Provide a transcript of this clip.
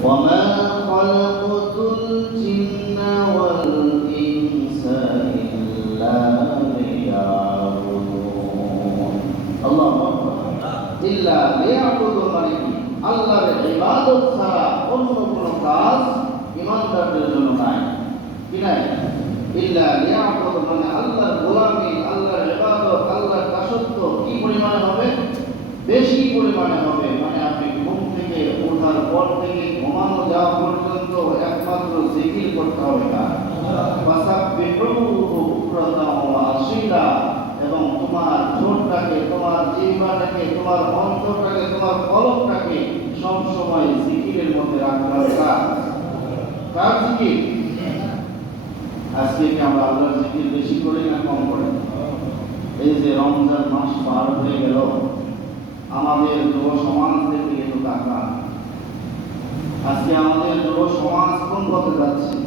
وما خلقت الجن والإنس إلا ليعبدون الله أكبر إلا ليعبدون মানে কি আল্লাহর ইবাদত ছাড়া অন্য কোনো কাজ ঈমানদারদের জন্য নাই কি নাই ইল্লা লিয়াবুদুন মানে আল্লাহর গোলামি আল্লাহর ইবাদত আল্লাহর দাসত্ব কি পরিমাণে হবে বেশি পরিমাণে হবে মানে আপনি ঘুম থেকে ওঠার পর থেকে ঘুমানো যাওয়া পর্যন্ত একমাত্র জিকির করতে হবে না ফাসাব্বিহুহু বুকরাতাও ওয়া আসীলা এবং তোমার ঠোঁটটাকে তোমার জিহ্বাটাকে তোমার অন্তরটাকে তোমার কলবটাকে সব সময় জিকিরের মধ্যে রাখতে হবে কার জিকির আজকে কি আমরা আল্লাহর জিকির বেশি করি না কম করি এই যে রমজান মাস পার হয়ে গেল আমাদের যুব সমাজ থেকে একটু তাকান আজকে আমাদের যুব সমাজ কোন পথে যাচ্ছে